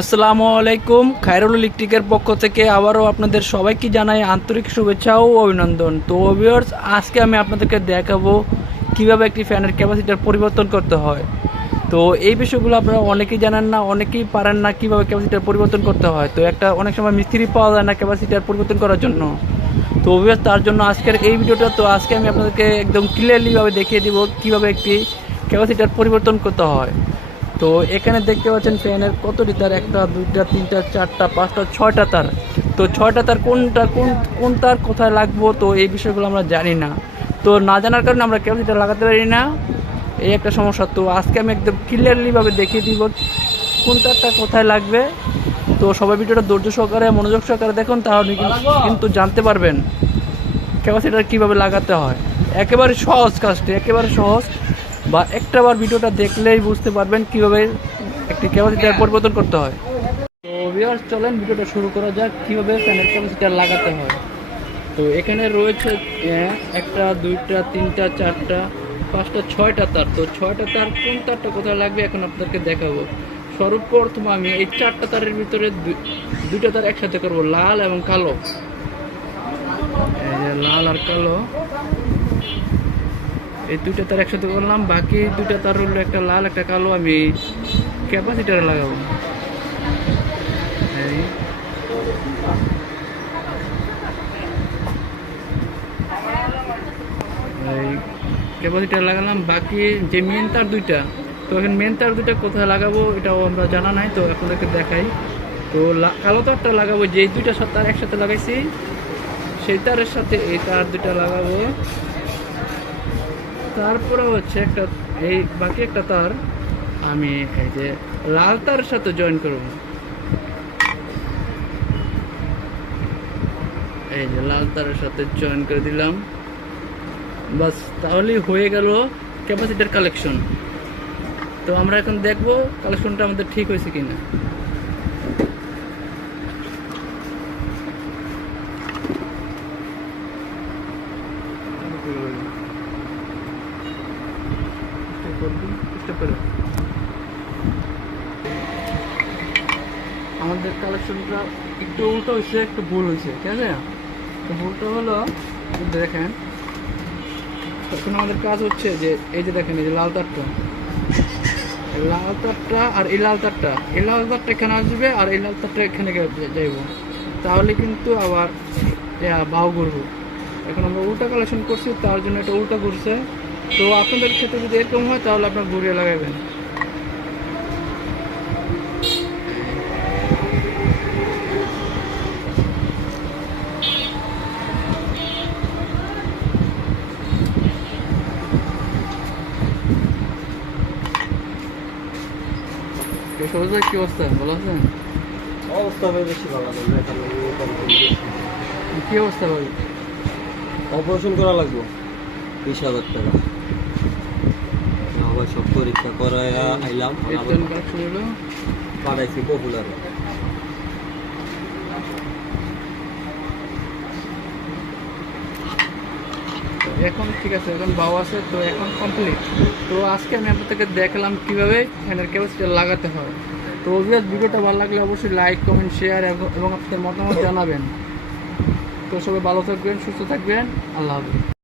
আসসালামু আলাইকুম, খায়রুল ইলেকট্রিকের পক্ষ থেকে আবারও আপনাদের সবাইকে জানাই আন্তরিক শুভেচ্ছা ও অভিনন্দন। তো ভিউয়ার্স আজকে আমি আপনাদেরকে দেখাবো কীভাবে একটি ফ্যানের ক্যাপাসিটার পরিবর্তন করতে হয়। তো এই বিষয়গুলো আপনারা অনেকেই জানেন না, অনেকেই পারেন না কীভাবে ক্যাপাসিটার পরিবর্তন করতে হয়। তো একটা অনেক সময় মিস্ত্রি পাওয়া যায় না ক্যাপাসিটার পরিবর্তন করার জন্য। তো ভিউয়ার্স তার জন্য আজকের এই ভিডিওটা, তো আজকে আমি আপনাদেরকে একদম ক্লিয়ারলিভাবে দেখিয়ে দিব কীভাবে একটি ক্যাপাসিটার পরিবর্তন করতে হয়। তো এখানে দেখতে পাচ্ছেন ফ্যানের কতটি তার? একটা দুইটা তিনটা চারটা পাঁচটা ছয়টা তার। তো ছয়টা তার কোনটা কোন কোন তার কোথায় লাগবো? তো এই বিষয়গুলো আমরা জানি না। তো না জানার কারণে আমরা ক্যাপাসিটার লাগাতে পারি না। এই একটা সমস্যা। তো আজকে আমি একদম ক্লিয়ারলিভাবে দেখিয়ে দিব কোন তারটা কোথায় লাগবে। তো সবাই ভিডিওটা ধৈর্য সহকারে মনোযোগ সহকারে দেখুন তাহলে কিন্তু- কিন্তু জানতে পারবেন ক্যাপাসিটার কীভাবে লাগাতে হয়। একেবারে সহজ কাজটি একেবারে সহজ। বা একটা বার ভিডিওটা দেখলেই বুঝতে পারবেন কীভাবে একটি ক্যাপাসিটার পরিবর্তন করতে হয়। তো ভিউয়ার্স চলেন ভিডিওটা শুরু করা যাক, কীভাবে ফ্যানের ক্যাপাসিটার লাগাতে হয়। তো এখানে রয়েছে একটা, দুইটা, তিনটা, চারটা, পাঁচটা, ছয়টা তার। তো ছয়টা তার, কোন তারটা কোথায় লাগবে এখন আপনাদেরকে দেখাবো। সর্বপ্রথম আমি এই চারটা তারের ভিতরে দুই- দুইটা তার একসাথে করব, লাল এবং কালো। লাল আর কালো। এই দুইটা তার একসাথে করলাম, বাকি দুইটা তার হলো একটা লাল, একটা কালো, আমি ক্যাপাসিটারে লাগাবো। এই। ক্যাপাসিটার লাগালাম, বাকি যে মেন তার দুইটা, তো এখন মেন তার দুইটা কোথায় লাগাবো এটাও আমরা জানা নাই, তো আপনাদেরকে দেখাই। তো কালো তারটা লাগাবো যে দুইটা তার একসাথে লাগাইছি, সেই তারের সাথে এই তার দুইটা লাগাবো। তারপরে হচ্ছে একটা, এই বাকি একটা তার আমি এই যে লাল তারের সাথে জয়েন করব। এই যে লাল তারের সাথে জয়েন করে দিলাম। বাস, তাহলেই হয়ে গেল ক্যাপাসিটার কালেকশন তো আমরা এখন দেখব কালেকশনটা আমাদের ঠিক হয়েছে কিনা। আমাদের কালেকশনটা একটু উল্টো হয়েছে, একটু ভুল হয়েছে, ঠিক আছে? তো ভুলটা হলো দেখেন, এখন আমাদের কাজ হচ্ছে যে, এই যে দেখেন, এই যে লাল তারটা। লাল তারটা আর এই লাল তারটা। এই লাল তারটা এখানে আসবে আর এই লাল তারটা এখানে যাইব। তাহলে কিন্তু আবার বাহু ঘুরবো। এখন আমরা উল্টা কালেকশন করছি, তার জন্য এটা উল্টা ঘুরছে। তো আপনাদের ক্ষেত্রে যদি এরকম হয় তাহলে আপনার ঘুরিয়ে লাগাবেন। ভাই কি অবস্থা? ভালো আছেন? অবস্থা ভাই বেশি ভালো। কি অবস্থা ভাই? অপারেশন করা লাগবে বিশ হাজার টাকা। পরীক্ষা করায় আইলাম। পাঠাইছি পপুলার এখন ঠিক আছে এখন বাউ আছে তো এখন কমপ্লিট তো আজকে আমি আপনাদেরকে দেখালাম কীভাবে ফ্যানের ক্যাপাসিটি লাগাতে হয়। তো অবভিয়াস ভিডিওটা ভালো লাগলে অবশ্যই লাইক কমেন্ট শেয়ার এবং আপনাদের মতামত জানাবেন। তো সবাই ভালো থাকবেন সুস্থ থাকবেন। আল্লাহ হাফিজ।